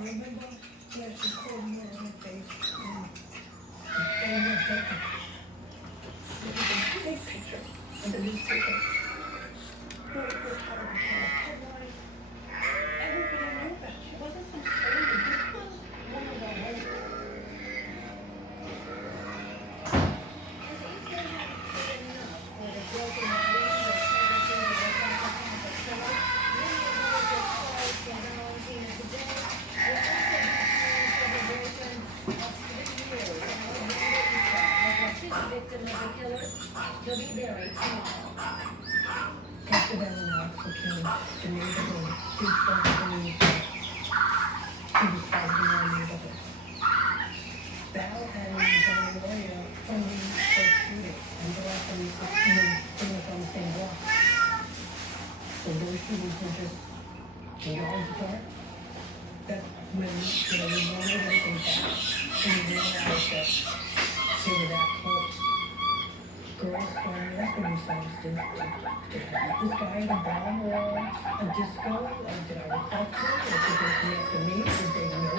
remember? Yeah, she called me on her face. And her picture. It was a big picture in the newspaper. Very good part of the headline. Everybody knew that. She wasn't some crazy. This was one of our own. Victim of the killers, he'll be buried tomorrow. After that announced for killing the neighborhood, street stuff community. He was fighting in our neighborhood. Val and Johnny Lawyer from the first shooting, and they're all from the same block. So those shootings were just yards apart. That's when we wanted everything back, and we realized that they were that close. Girls started asking themselves, did I meet this guy at a bar or a disco? Or did I reflect him? Or did they connect to me? Did they know